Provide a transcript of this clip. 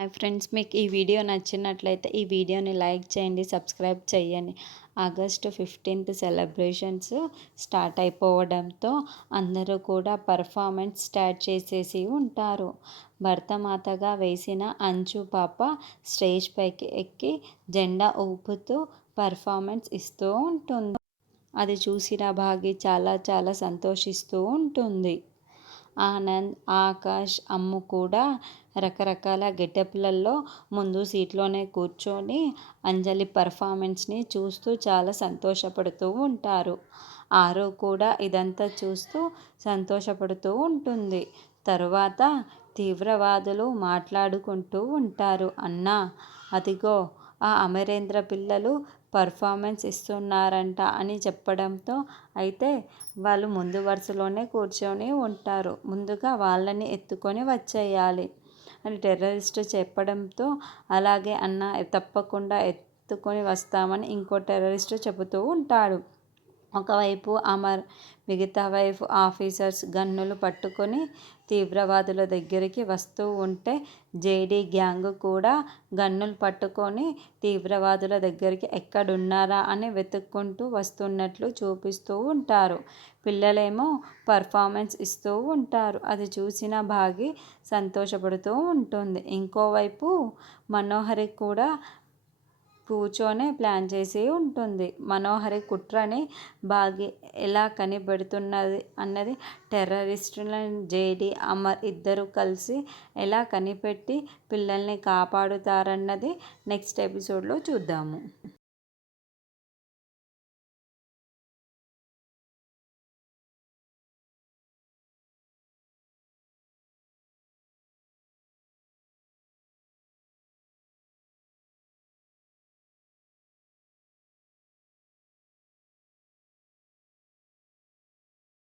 Hi friends, మీకు ఈ video నచ్చినట్లయితే ఈ వీడియోని లైక్ చేయండి, సబ్స్క్రైబ్ చేయండి. ఆగస్టు 15th సెలబ్రేషన్స్ స్టార్ట్ అయిపోవడంతో అందరూ కూడా పర్ఫార్మెన్స్ స్టార్ట్ చేసేసి ఉంటారు. భరతమాతగా వేసిన అంచు పాప స్టేజ్ పైకి ఎక్కి జెండా ఊపుతూ పర్ఫార్మెన్స్ ఇస్తూ ఉంటుంది. అది చూసిన భాగి చాలా చాలా సంతోషిస్తూ ఉంటుంది. ఆనంద్, ఆకాష్, అమ్ము కూడా రకరకాల గెటప్‌లలో ముందు సీట్‌లోనే కూర్చొని అంజలి పర్ఫార్మెన్స్‌ని చూస్తూ చాలా సంతోషపడుతూ ఉంటారు. ఆరు కూడా ఇదంతా చూస్తూ సంతోషపడుతూ ఉంటుంది. తరువాత తీవ్రవాదులు మాట్లాడుకుంటూ ఉంటారు. అన్నా, అదిగో ఆ అమరేంద్ర పిల్లలు పర్ఫార్మెన్స్ ఇస్తున్నారంట అని చెప్పడంతో, అయితే వాళ్ళు ముందు వరుసలోనే కూర్చొని ఉంటారు. ముందుగా వాళ్ళని ఎత్తుకొని వచ్చేయాలి అని టెర్రరిస్ట్ చెప్పడంతో, అలాగే అన్న తప్పకుండా ఎత్తుకొని వస్తామని ఇంకో టెర్రరిస్ట్ చెబుతూ ఉంటాడు. ఒకవైపు అమర్, మిగతా వైపు ఆఫీసర్స్ గన్నులు పట్టుకొని తీవ్రవాదుల దగ్గరికి వస్తూ ఉంటే, జేడీ గ్యాంగ్ కూడా గన్నులు పట్టుకొని తీవ్రవాదుల దగ్గరికి ఎక్కడున్నారా అని వెతుక్కుంటూ వస్తున్నట్లు చూపిస్తూ ఉంటారు. పిల్లలేమో పర్ఫార్మెన్స్ ఇస్తూ ఉంటారు. అది చూసిన భాగి సంతోషపడుతూ ఉంటుంది. ఇంకోవైపు మనోహరి కూడా కూర్చొనే ప్లాన్ చేసి ఉంటుంది. మనోహరి కుట్రని భాగి ఎలా కనిపెడుతున్నది అన్నది టెర్రరిస్టులను జేడీ, అమర్ ఇద్దరు కలిసి ఎలా కనిపెట్టి పిల్లల్ని కాపాడుతారన్నది నెక్స్ట్ ఎపిసోడ్లో చూద్దాము.